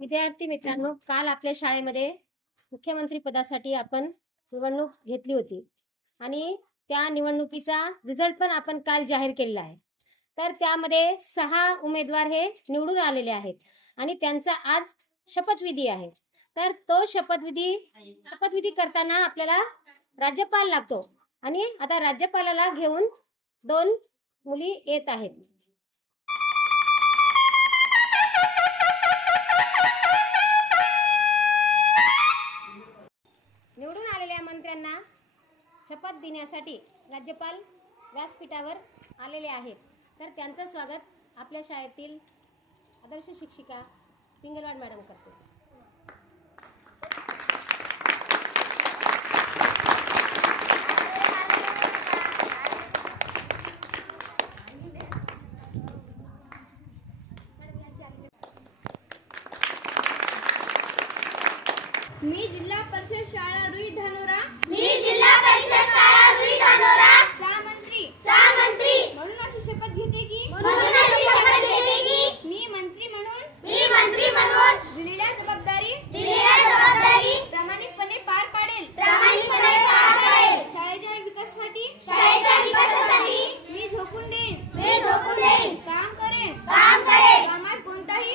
विद्यार्थी मित्रांनो, काल आपल्या शाळेमध्ये मुख्यमंत्री पदासाठी आपण निवडणूक घेतली होती आणि त्या निवडणुकीचा रिझल्ट पण आपण काल जाहीर केलेला आहे. तर त्यामध्ये 6 उमेदवार हे निवडून आलेले आहेत आणि त्यांचा आज शपथविधी आहे. तर तो शपथविधी करताना आपल्याला राज्यपाल लागतो आणि आता राज्यपालाला घेऊन 2 मुली येत आहेत. निवडून आलेल्या मंत्र्यांना शपथ देण्यासाठी राज्यपाल व्यासपीठावर आलेले आहेत. तर त्यांचं स्वागत आपल्या शाळेतील आदर्श शिक्षिका पिंगलवाड मॅडम करते. मी जिल्हा परिषद शाळा रुई धानोरा चा मंत्री म्हणून अशी शपथ घेते की मी मंत्री म्हणून दिलेल्या जबाबदारी प्रामाणिकपणे पार पाडेल. शाळेच्या विकासासाठी मी झोकून देईन. काम करेन. कामात कोणताही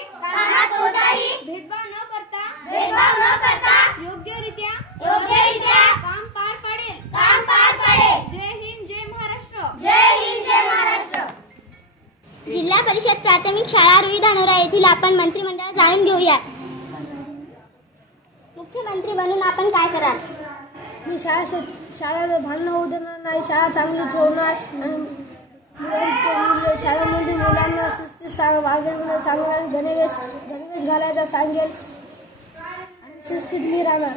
भेदभाव न करता योग्यरित्या काम पार पाडेल. जय हिंद, जय महाराष्ट्र. जिल्हा परिषद प्राथमिक शाळा रुई धानोरा येथील आपण मंत्रिमंडळ जाणून घेऊया. मुख्यमंत्री बनून आपण काय कराल? मी शाळेला भांडणं होऊ देणार नाही. शाळा चांगली ठेवणार. शाळेमध्ये मुलांना शिस्तीत वागणं सांगणार. गणवेश घालायचा सांगेल. शिस्तीत मी राहणार.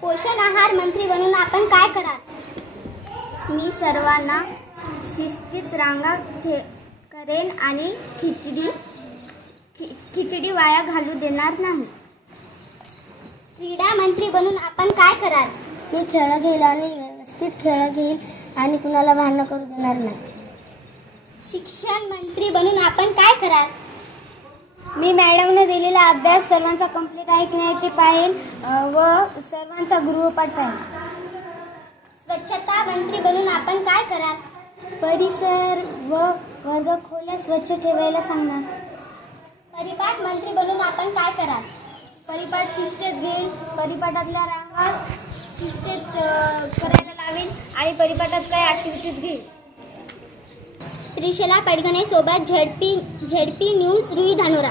पोषण आहार मंत्री बनून आपण काय कराल? मी सर्वांना शिस्तीत रांगा करेन आणि खिचडी वाया घालू देणार नाही. क्रीडा मंत्री बनून आपण काय कराल? मी खेळ घेईल आणि व्यवस्थित खेळ घेईल आणि कुणाला भांडण करू देणार नाही. शिक्षण मंत्री बनून आपण काय कराल? मी मॅडमने दिलेला अभ्यास सर्वांचा कंप्लीट आहे की नाही ते पाहेन व सर्वांचा गृहपाठ पाहेन. स्वच्छता मंत्री बनून आपण काय कराल? परिसर व वर्गखोल्या स्वच्छ ठेवायला सांगणार. परिपाठ मंत्री बनून आपण काय कराल? परिपाठ शिस्तीत घेईल. परिपाठातल्या रांगा शिस्तीत करायला लावेल आणि परिपाठात काही ॲक्टिव्हिटीज घेईल. त्रिशला पडघणे सोबत झेडपी न्यूज रुई धानोरा.